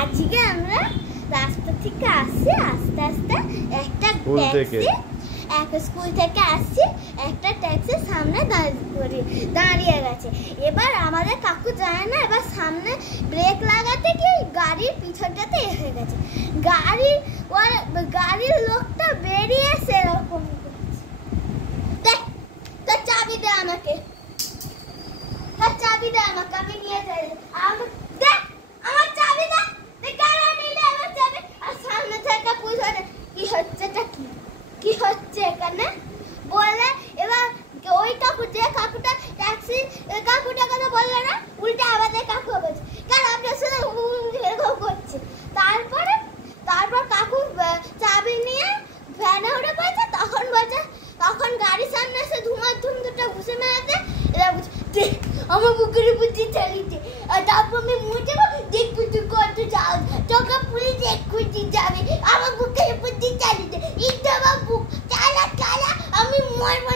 আজকে আমরা রাস্তা থেকে আসছি, আস্তে আস্তে একটা স্কুল থেকে আসছি, একটা ট্যাক্সির সামনে দাঁড়িয়ে গেছে। এবার আমাদের কাকু যায় না, এবার সামনে ব্রেক লাগাতে গিয়ে গাড়ির পিছনটাতে হয়ে গেছে। গাড়ির লোকটা বেরিয়ে সেরকম দেখ, তোর চাবি দে আমাকে, তোর চাবি দে আমাকে, আমি নিয়ে যাই। দেখ আমার চাবি দে, কেন নিলে আমার চাবি? আর সামনে থেকে পুলিশ কি হচ্ছেটা কি হচ্ছে এখানে বলে। এবার ওই কাকু, যে কাকুটা ট্যাক্সি কাকুটা কথা বললো না, উল্টে আমাদের কাকু বলছে কেন আপনার সাথে এরকম করছে। তারপর কাকু চাবি নিয়ে ভ্যানে উঠে পড়েছে। তখন গাড়ির সামনে এসে ধুমার ধুম দুটো ঘুষে মেরেছে। এরা বলছে আমার বুকের উপর দিয়ে চালিয়েছে। আর তারপর আমি মুছে দেখবো তুই কত যাও, তোকে পুলিশ এক্ষুনি যাবে। আমার বুকের উপর দিয়ে চালিয়েছে, একটু আমার বুক চালা আমি মরবো